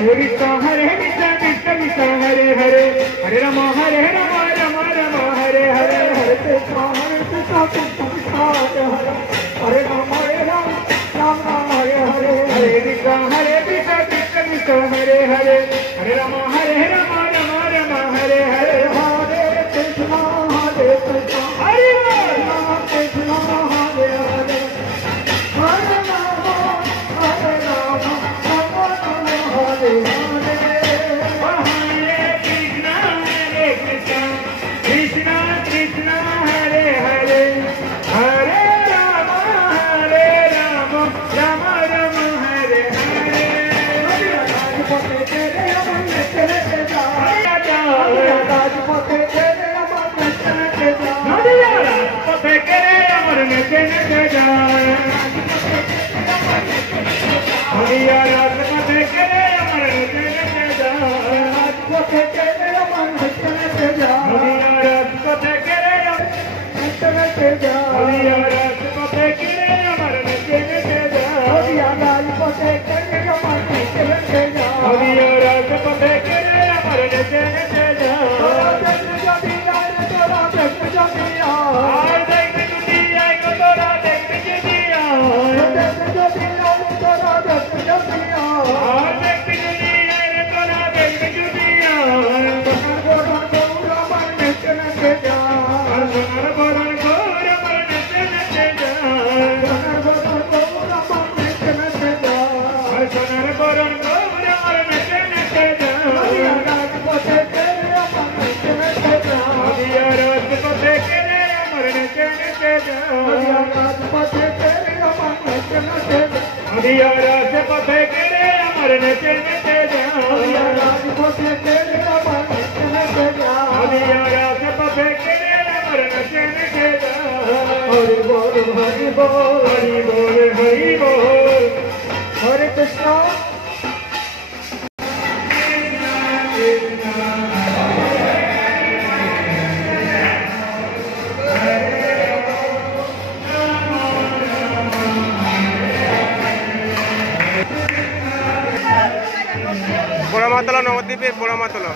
Krishna Krishna Krishna Hare Hare Hare Rama Rama Rama Hare Hare Hare Krishna Krishna Krishna Hare Hare Hare Rama Rama Hare Hare Hare Krishna Krishna Krishna Hare Hare Hare Rama Rama Rama Hare Hare Hare Krishna Hare Krishna Hare Rama Krishna Hare Hare Hare Rama Hare Rama Hare Hare Krishna Krishna Hare Hare Hare Rama Rama Rama Hare Hare Hare Krishna Poramatala নবদ্বীপের Poramatala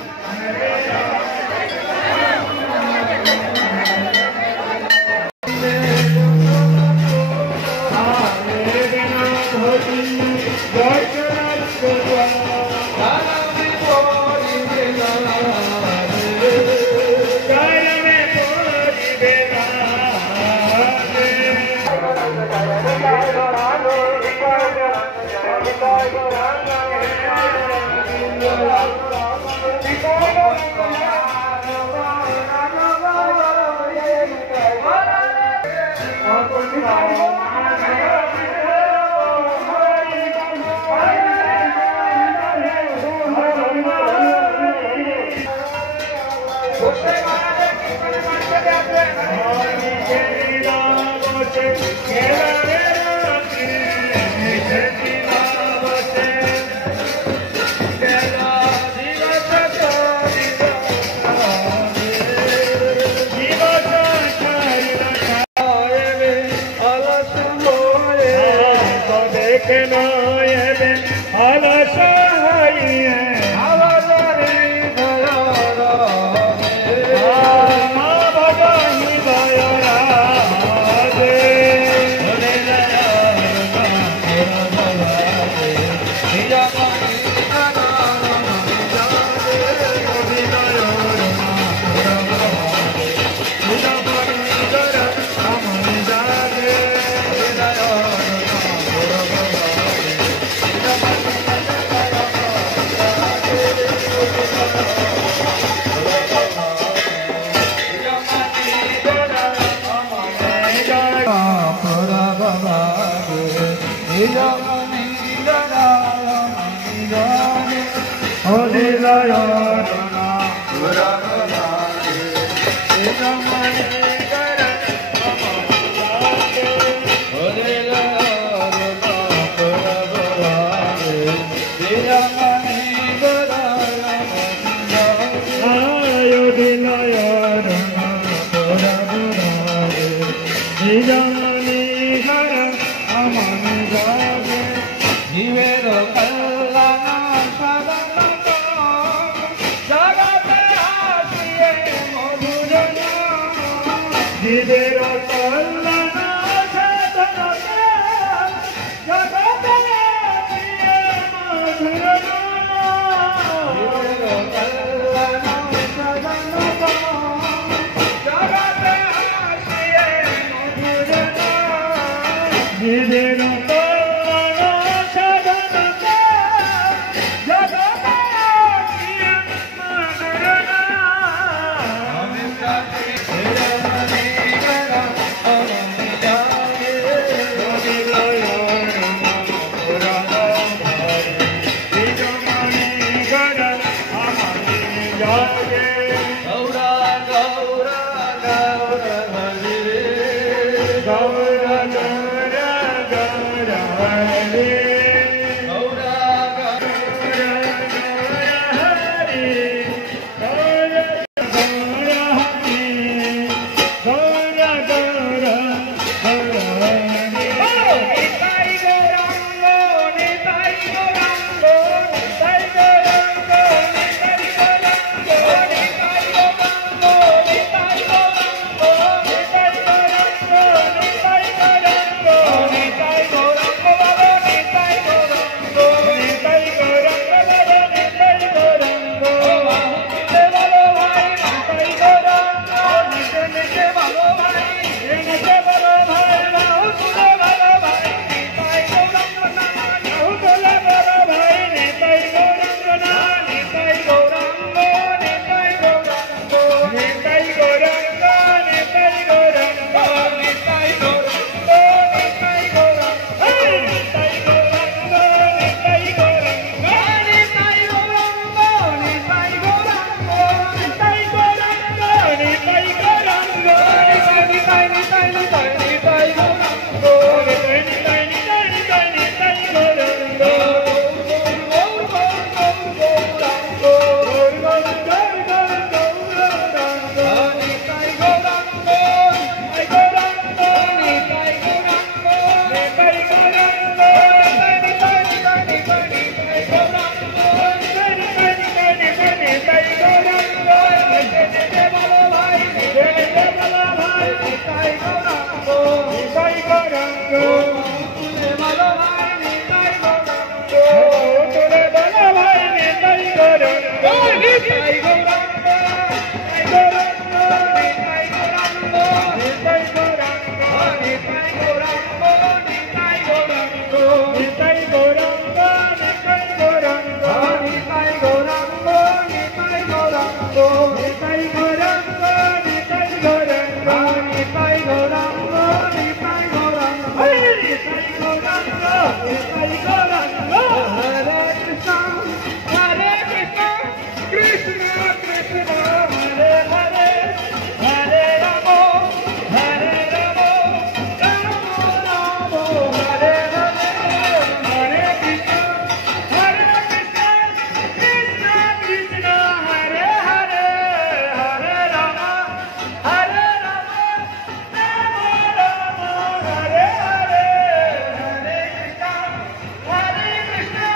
Jivero kallana sada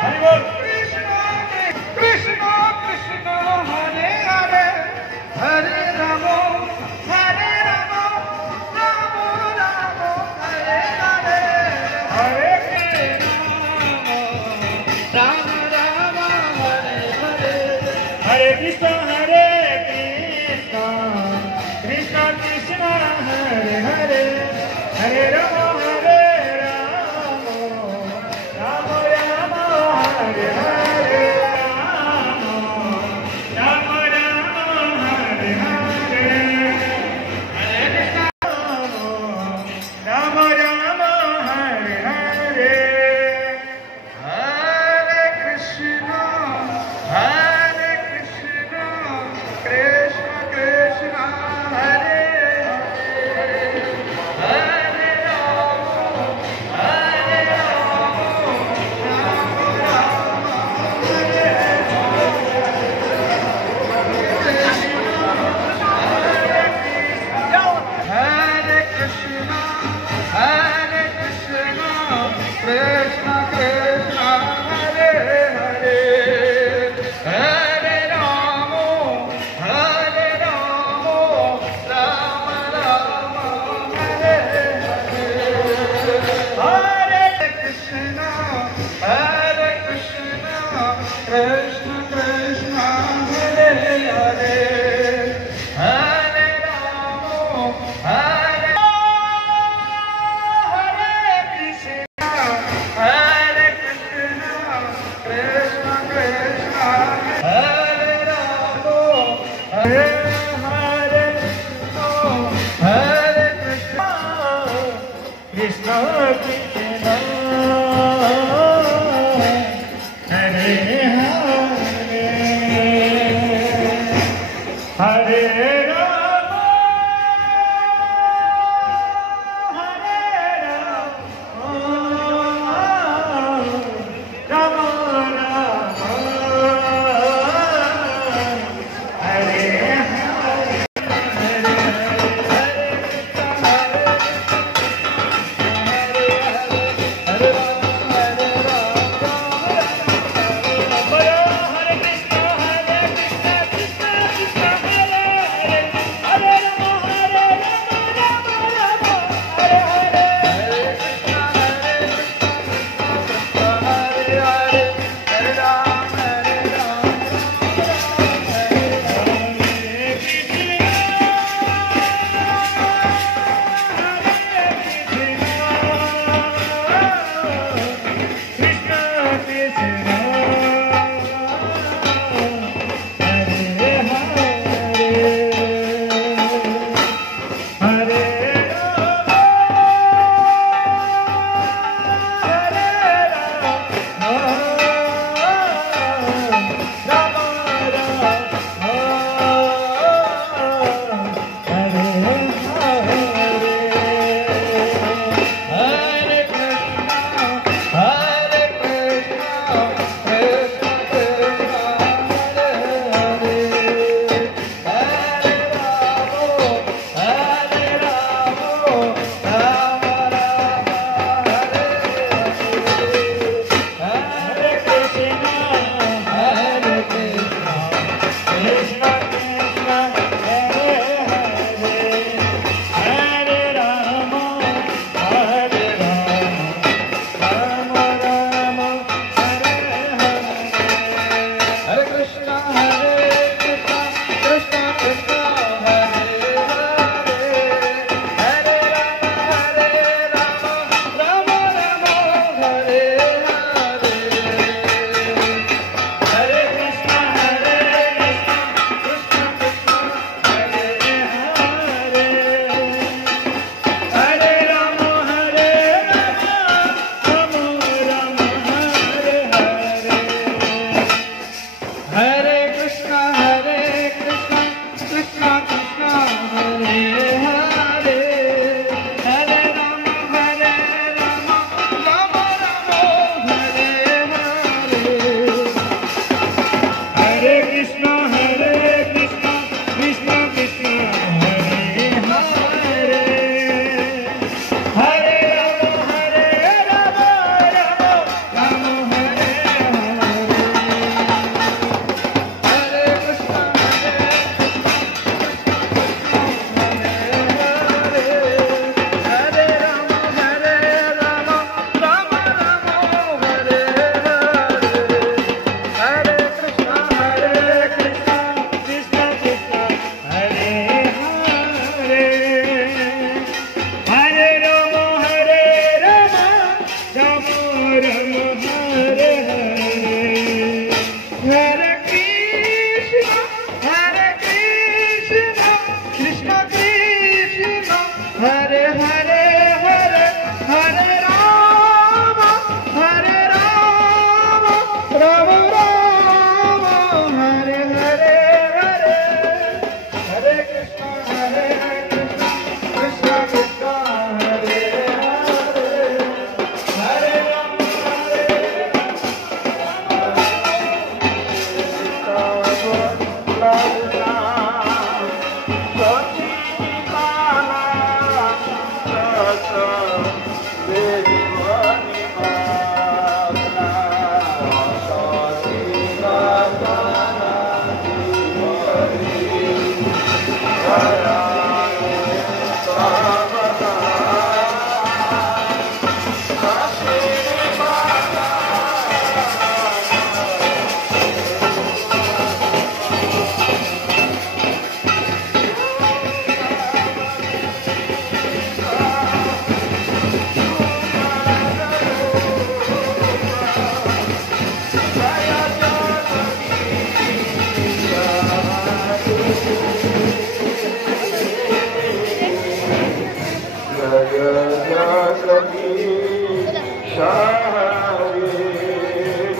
Hari बोल कृष्ण कृष्ण कृष्ण हरे हरे हरे राम राम राम हरे हरे हरे राम राम हरे हरे हरे कृष्ण कृष्ण कृष्ण हरे हरे हरे राम राम राम हरे हरे राम राम हरे हरे हरे राम राम हरे हरे हरे कृष्ण कृष्ण कृष्ण हरे हरे राम हरे कृष्ण कृष्ण कृष्ण हरे हरे हरे राम राम राम हरे हरे हरे कृष्ण कृष्ण कृष्ण हरे हरे हरे राम हरे कृष्ण कृष्ण हरे राम हरे हरे हरे कृष्ण कृष्ण कृष्ण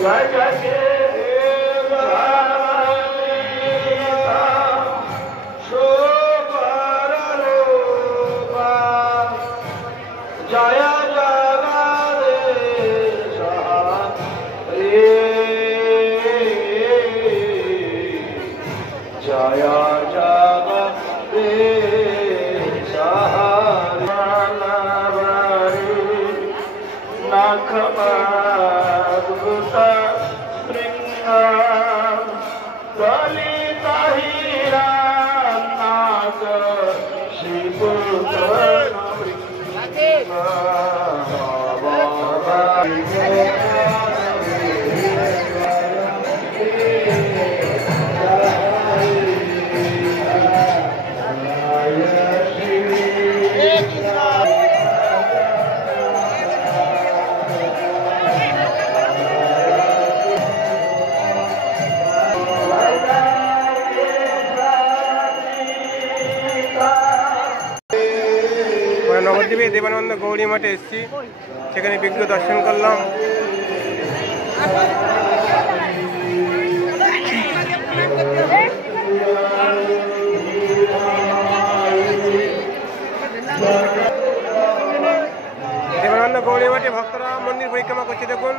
जय जय নবদ্বীপে দেবানন্দ গৌরী মঠে এসেছি, সেখানে বিগ্রহ দর্শন করলাম। দেবানন্দ গৌরী মঠে ভক্তরা মন্দির পরিক্রমা করছে, দেখুন।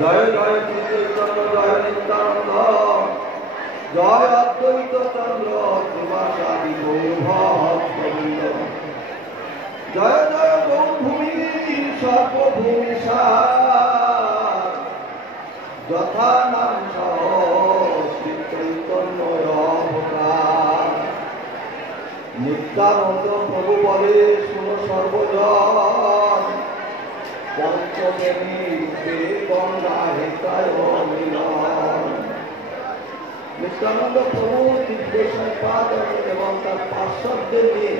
জয় জয় চন্দ্র জয় নিত্যানন্দ জয় অদ্বৈত চন্দ্র শিবাসাদি গৌরভক্তবৃন্দ জয় জয় গৌভূমি সর্বভূমি সার যথা নাম সহ শ্রী চৈতন্য অবতার নিত্যানন্দ প্রভু বলে শুনো সর্বজন পঞ্চমেনী রূপে গঙ্গা হেতায় মিলন নিত্যানন্দ প্রভু দিব্য সংবাদ এবং তার পার্শ্বদের নিয়ে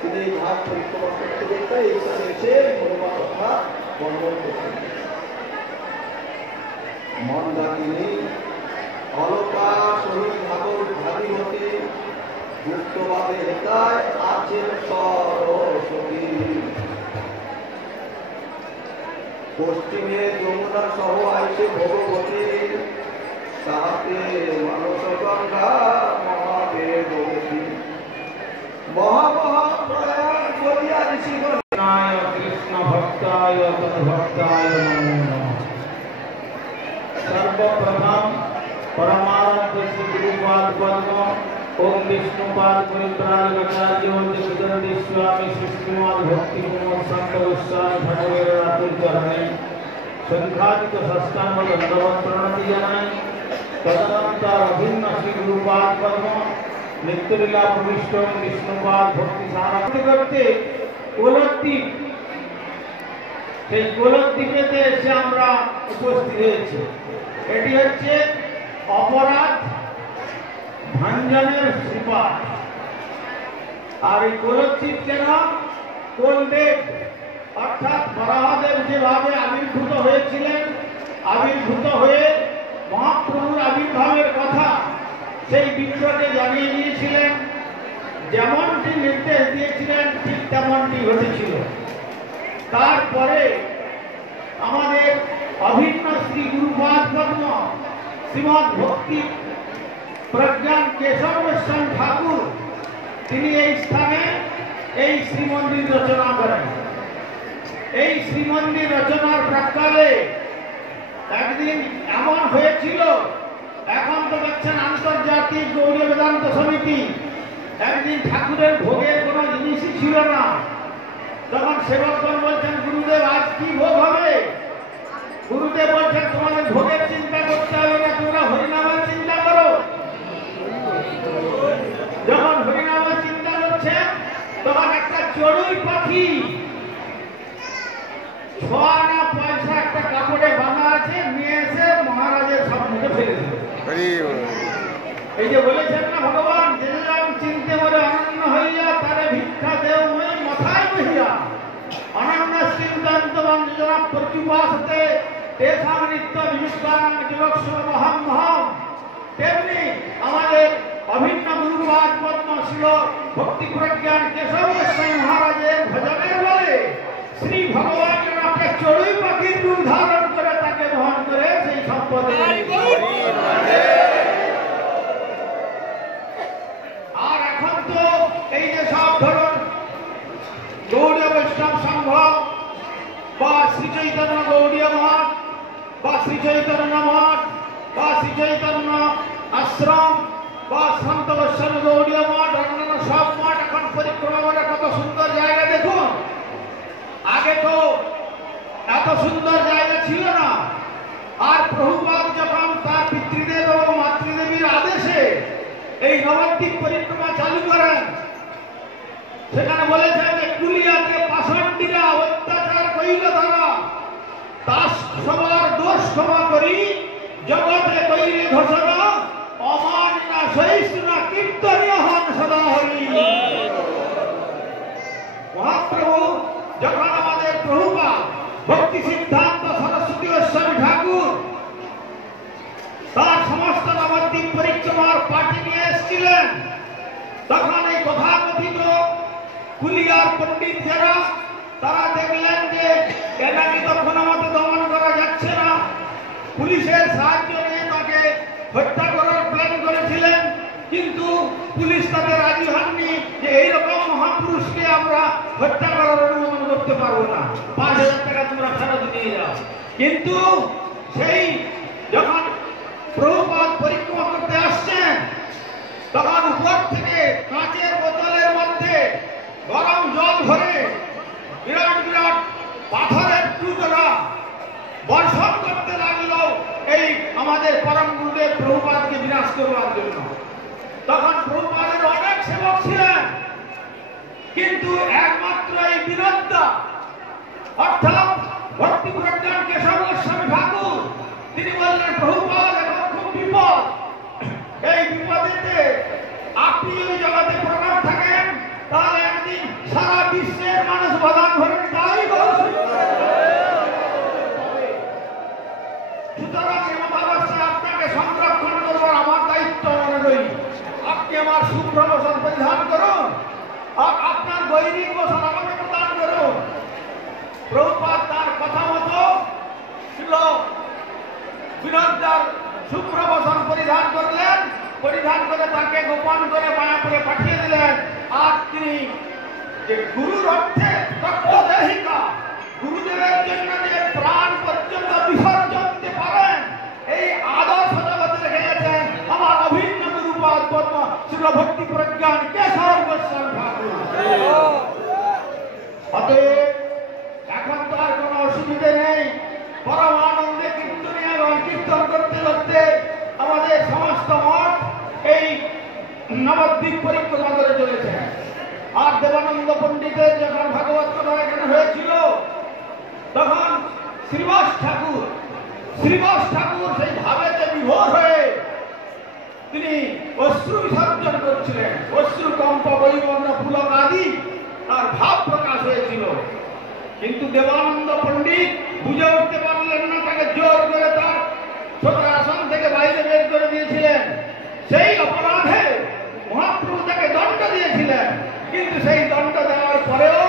তিনি ঘাট পরিক্রমা করতে করতে এইখানে এসে মহিমা কথা বর্ণন করছেন। মন্দাকিনী অলকা শহীদ ভাগবত ভাগীরথী গুপ্তভাবে হেতায় আছেন সরস্বতী পশ্চিমে যমুনা সহ আইসে ভগবতী তাহাতে মানস গঙ্গা মহাদেবতী মহামহাপ্রয়াণ করিয়া ঋষিগণ কৃষ্ণ ভক্তায় তদ্ভক্তায় নমো নমঃ। সর্বপ্রথম পরমানন্দ শ্রী গুরুপাদ পদ্ম ওম বিষ্ণুপাদ পরিত্রাণাচার্য জগদীশ স্বামী শ্রীশ্রীমদ ভক্তি কুমার সন্ত গোস্বামী ঠাকুরের রাতুল চরণে সংখ্যাধিক ষষ্ঠাঙ্গ দণ্ডবত প্রণতি জানাই। তদনন্তর অভিন্ন শ্রী গুরুপাদ পদ্ম নিত্যলীলা প্রবিষ্ট বিষ্ণুপাদ ভক্তি সারাতে করতে গোলকদ্বীপ সেই গোলকদ্বীপেতে এসে আমরা উপস্থিত হয়েছি। এটি হচ্ছে অপরাধ ভাঞ্জনের শ্রীপাদ। আর এই গোলকদ্বীপ কেন? কোলদেব অর্থাৎ বরাহদেব যেভাবে আবির্ভূত হয়েছিলেন, আবির্ভূত হয়ে মহাপ্রভুর আবির্ভাবের কথা সেই বিশ্বকে জানিয়ে দিয়েছিলেন, যেমনটি নির্দেশ দিয়েছিলেন ঠিক তেমনটি ঘটেছিল। তারপরে আমাদের অভিন্ন শ্রী গুরুপাদ পদ্ম শ্রীমদ ভক্তি প্রজ্ঞান কেশব গোস্বামী ঠাকুর তিনি এই স্থানে এই শ্রীমন্দির রচনা করেন। এই শ্রীমন্দির রচনার প্রাক্কালে একদিন এমন হয়েছিল, এখন তো দেখছেন আন্তর্জাতিক গৌড়ীয় বেদান্ত সমিতি, একদিন ঠাকুরের ভোগের কোনো জিনিসই ছিল না। তখন সেবকগণ বলছেন, গুরুদেব আজ কি ভোগ হবে? গুরুদেব বলছেন, তোমাদের ভোগের চিন্তা করতে হবে না, তোমরা হরিনামের চিন্তা করো। যখন হরিনামের চিন্তা করছে, তখন একটা চড়ুই পাখি 6 আনা পয়সা একটা কাপড়ে বাঁধা আছে, নিয়ে এসে মহারাজের সামনে ফেলে দিল। এই যে বলেছেন না ভগবান, যে চিনতে বলে অনন্য হইয়া তারে ভিক্ষা দেও মই মাথায় বহিয়া, অনন্য চিন্তান্ত বঞ্জনা প্রচুপাসতে তেষাং নিত্য বিযুক্তানাং যোগস্বরমহং মহং। তেমনি আমাদের অভিন্ন গুরুবাদ পদ্মশীল ভক্তি প্রজ্ঞান কেশব গোস্বামী মহারাজের ভজনের বলে শ্রী ভগবান যেন একটা চড়ুই পাখির রূপ ধারণ করে তাকে বহন করে সেই সম্পদে। আর এখন তো এই যে সব ধরুন গৌড়ীয় বৈষ্ণব সংঘ বা শ্রী চৈতন্য গৌড়ীয় মঠ বা শ্রী চৈতন্য মঠ বা শ্রী চৈতন্য আশ্রম বা সন্ত গোস্বামী গৌড়ীয় মঠ, অন্যান্য সব মঠ এখন পরিক্রমা করে কত সুন্দর জায়গা দেখুন। আগে তো এত সুন্দর জায়গা ছিল না। আর প্রভুপাদ যখন তার পিতৃদেব এবং মাতৃদেবীর আদেশে এই নবদ্বীপ পরিক্রমা চালু করেন, সেখানে বলেছেন যে কুলিয়াকে পাষণ্ডীরা অত্যাচার করিল তারা, দাস সবার দোষ ক্ষমা করি জগতে কইলে ঘোষণা, অমানিনা সহিষ্ণুনা কীর্তনীয় হন সদা হরি। মহাপ্রভু যখন আমাদের প্রভুপাদ ভক্তি সিদ্ধান্ত সরস্বতী গোস্বামী ঠাকুর তার সমস্ত নবদ্বীপ পরিক্রমার পার্টি নিয়ে এসেছিলেন, তখন এই তথাকথিত কুলিয়ার পণ্ডিত যারা তারা দেখলেন যে এটাকে তখন আমাদের দমন করা যাচ্ছে না, পুলিশের সাহায্য নিয়ে তাকে হত্যা করার প্ল্যান করেছিলেন। কিন্তু পুলিশ তাকে রাজি হননি যে এইরকম মহাপুরুষকে আমরা হত্যা করার অনুমোদন করতে পারবো না, 5,000 টাকা তোমরা ফেরত দিয়ে যাও। কিন্তু সেই যখন প্রভুপাদ পরিক্রমা করতে আসছেন, তখন উপর থেকে কাঁচের বোতলের মধ্যে গরম জল ভরে বিরাট বিরাট পাথরের টুকরা বর্ষণ করতে লাগলো এই আমাদের পরম গুরুদেব প্রভুপাদকে বিনাশ করবার জন্য। তখন প্রভুপাদের অনেক সেবক ছিলেন, কিন্তু একমাত্র এই বিরোধা অর্থাৎ ভক্তি প্রজ্ঞান কেশব গোস্বামী ঠাকুর তিনি বললেন, প্রভুপাদ এখন খুব বিপদ, এই বিপদেতে আপনি যদি জগতে প্রকট থাকেন তাহলে একদিন সারা বিশ্বের মানুষ বাদাম ধরেন তাই সুতরাং এমতাবস্থায় আপনাকে সংরক্ষণ করবার আমার দায়িত্ব মনে রইল। আপনি আমার শুভ্র বসন পরিধান করুন আর আপনার গৈরিক বসন আমাকে প্রদান করুন। প্রভুপাদ তার কথা মতো ছিল বিনোদার শুভ্র বসন পরিধান করলেন, পরিধান করে তাকে গোপন করে মায়াপুরে পাঠিয়ে দিলেন। আর তিনি যে গুরুর অর্থে রক্তদেহিকা, গুরুদেবের জন্য যে প্রাণ পর্যন্ত বিসর্জন দিতে পারেন, এই আদর্শ জগতে রেখে গেছেন আমার অভিন্ন গুরুপাদ পদ্ম শ্রী ভক্তি প্রজ্ঞান কেশব গোস্বামী ঠাকুর। অতএব এখন তো আর কোনো অসুবিধে নেই, পরম আনন্দে কীর্তনীয় এবং কীর্তন করতে করতে আমাদের সমস্ত মঠ এই নবদ্বীপ পরিক্রমা করে চলেছে। আর দেবানন্দ পণ্ডিতের যখন ভাগবত কথা এখানে হয়েছিল, তখন শ্রীবাস ঠাকুর সেই ভাবেতে বিভোর হয়ে তিনি অশ্রু বিসর্জন করছিলেন। অশ্রু কম্প বৈবর্ণ পুলক আদি তার ভাব প্রকাশ হয়েছিল, কিন্তু দেবানন্দ পণ্ডিত বুঝে উঠতে পারলেন না, তাকে জোর করে তার ছোটার আসন থেকে বাইরে বের করে দিয়েছিলেন। সেই অপরাধে মহাপ্রভু তাকে দণ্ড দিয়েছিলেন, কিন্তু সেই দণ্ড দেওয়ার পরেও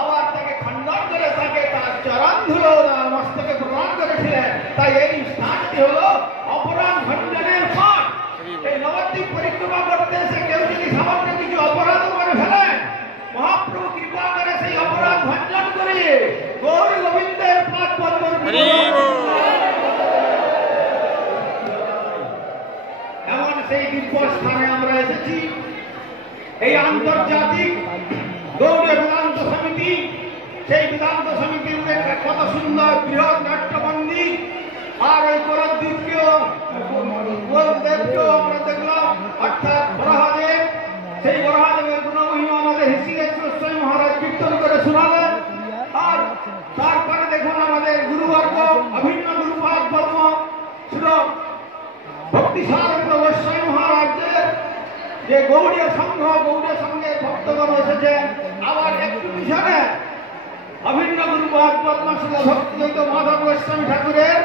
আবার তাকে খণ্ডন করে তাকে তার চরণ ধুলো তার মস্তকে প্রদান করেছিলেন। তাই এই স্থানটি হলো অপরাধ খণ্ডনের পাঠ। এই নবদ্বীপ পরিক্রমা করতে এসে কেউ যদি সামান্য কিছু অপরাধ করে ফেলেন, মহাপ্রভু কৃপা করে সেই অপরাধ ভঞ্জন করে গৌর গোবিন্দের পাঠ পদ্ম স্থানে আমরা এসেছি। এই আন্তর্জাতিক গৌড়ীয় বেদান্ত সমিতি, সেই বেদান্ত সমিতির কত সুন্দর বৃহৎ নাট্যমন্দির, আর ওই গোরখদেবকেও আমরা দেখলাম, অর্থাৎ বরাহদেব। সেই বরাহদেবের গুণমহিমা আমাদের হৃষিকেশ্বর গোস্বামী মহারাজ কীর্তন করে শোনালেন। আর তারপরে দেখুন আমাদের গুরুবর্গ, অভিন্ন গুরুপাদ বর্ম ছিল ভক্তিসারেন্দ্র গোস্বামী মহারাজের যে গৌড়ীয় সংঘের ভক্তগণ এসেছেন। আবার একটু পিছনে অভিন্ন গুরুপাদ বর্ম ছিল ভক্তিযুক্ত মাধব গোস্বামী ঠাকুরের,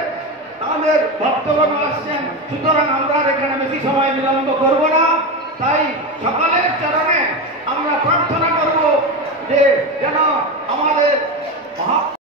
তাদের ভক্তগণ আসছেন। সুতরাং আমরা এখানে বেশি সময় বিলম্ব করব না। তাই সকালের চরণে আমরা প্রার্থনা করব যে যেন